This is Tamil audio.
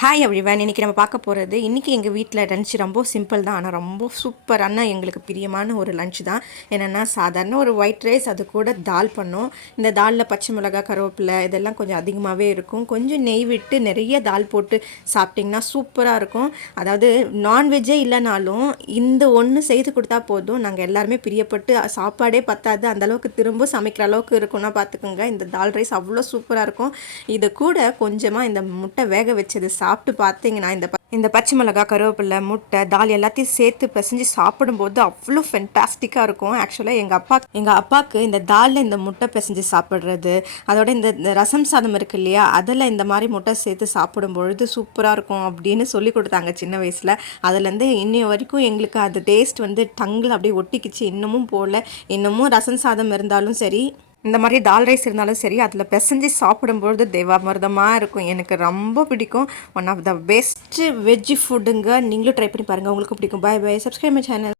Hi everyone. இன்றைக்கி நம்ம பார்க்க போகிறது இன்றைக்கி எங்கள் வீட்டில் லன்ச் ரொம்ப சிம்பிள் தான், ஆனால் ரொம்ப சூப்பரான எங்களுக்கு பிரியமான ஒரு லன்ச் தான். என்னென்னா சாதாரண ஒரு ஒயிட் ரைஸ், அது கூட தால் பண்ணோம். இந்த தாலில் பச்சை மிளகா, கருவேப்பிலை இதெல்லாம் கொஞ்சம் அதிகமாகவே இருக்கும். கொஞ்சம் நெய் விட்டு நிறைய தால் போட்டு சாப்பிட்டிங்கன்னா சூப்பராக இருக்கும். அதாவது நான்வெஜ்ஜே இல்லைனாலும் இந்த ஒன்று செய்து கொடுத்தா போதும், நாங்கள் எல்லாருமே பிரியப்பட்டு சாப்பாடே பத்தாது அந்தளவுக்கு திரும்ப சமைக்கிற அளவுக்கு இருக்குன்னா பார்த்துக்கோங்க. இந்த தால் ரைஸ் அவ்வளோ சூப்பராக இருக்கும். இது கூட கொஞ்சமாக இந்த முட்டை வேக வச்சது சாப்பிட்டு பார்த்தீங்கன்னா இந்த பச்சை மிளகா, கருவேப்பிலை, முட்டை, தால் எல்லாத்தையும் சேர்த்து பிசைஞ்சு சாப்பிடும்போது அவ்வளோ ஃபென்டாஸ்டிக்காக இருக்கும். ஆக்சுவலாக எங்கள் அப்பாவுக்கு இந்த தாலில் இந்த முட்டை பிசைஞ்சு சாப்பிட்றது, அதோட இந்த ரசம் சாதம் இருக்குது இல்லையா, அதில் இந்த மாதிரி முட்டை சேர்த்து சாப்பிடும்பொழுது சூப்பராக இருக்கும் அப்படின்னு சொல்லி கொடுத்தாங்க சின்ன வயசில். அதுலேருந்து இன்னைய வரைக்கும் எங்களுக்கு அது டேஸ்ட் டங்கில் அப்படியே ஒட்டிக்கிச்சு. இன்னமும் போல் இன்னமும் ரசம் சாதம் இருந்தாலும் சரி, இந்த மாதிரி தால் ரைஸ் இருந்தாலும் சரி, அதில் பிசைஞ்சு சாப்பிடும்பொழுது தேவாமிர்தமாக இருக்கும். எனக்கு ரொம்ப பிடிக்கும். One of the best veg ஃபுட்டுங்க. நீங்களும் ட்ரை பண்ணி பாருங்கள், உங்களுக்கு பிடிக்கும். Bye bye. Subscribe my channel.